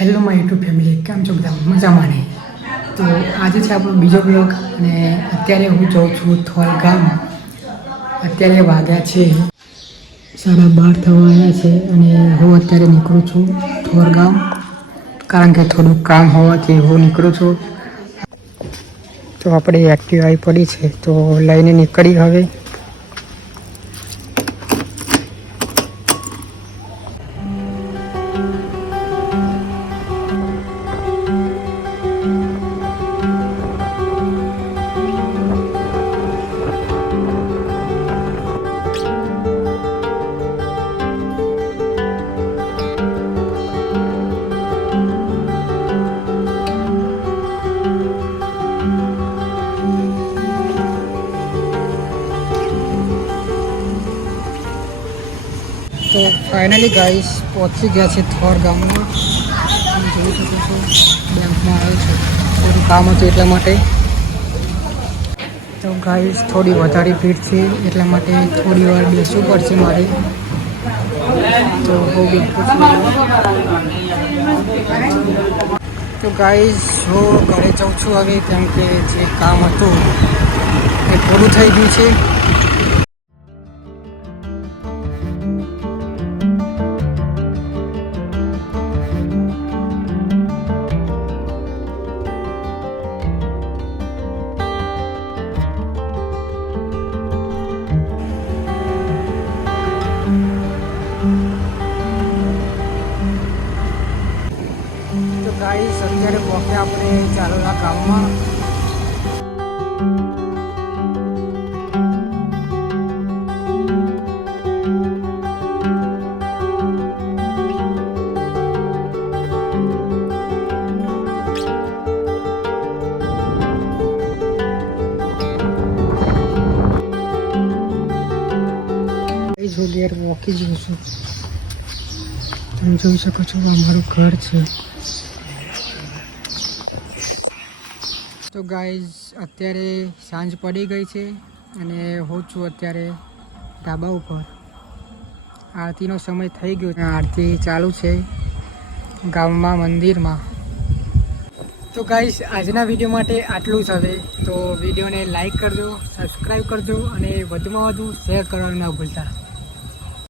Hello my YouTube family, કેમ છો બધા? મજામાં ને? તો આજે છે આપણો બીજો બ્લોગ અને અત્યારે હું જાઉં છું થોલ ગામ. અત્યારે વાગ્યા છે 12:30 થવા આવ્યા છે અને હું અત્યારે નીકળું છું થોર ગામ, કારણ કે થોડુંક કામ હોવાથી હું નીકળું છું. તો આપણે એક્ટિવા આવી પડી છે તો લઈને નીકળી હવે. તો ફાઇનલી ગાઈસ પહોંચી ગયા છે થોર ગામમાં. તમે જોઈ શકો છો બેંકમાં આવ્યો છું, થોડું કામ હતું એટલા માટે. તો ગાઈસ થોડી વધારે ભીડ છે એટલા માટે થોડી વાર બેસવું પડશે મારે. તો બહુ તો ગાઈસ હું ઘરે જાઉં છું હવે, કેમ કે જે કામ હતું એ પૂરું થઈ ગયું છે. તો ગાઈસ અત્યારે પહોંચ્યા આપણે ચાલોલા ગામમાં. હું ઘેર વોકી જઉં છું. તમે જોઈ શકો છો આ મારું ઘર છે. તો ગાઈઝ અત્યારે સાંજ પડી ગઈ છે અને હું છું અત્યારે ધાબા ઉપર. આરતીનો સમય થઈ ગયો છે, આરતી ચાલુ છે ગામમાં મંદિરમાં. તો ગાઈઝ આજના વિડીયો માટે આટલું જ હવે. તો વિડીયોને લાઈક કરજો, સબસ્ક્રાઈબ કરજો અને વધુમાં વધુ શેર કરવાનું ના ભૂલતા.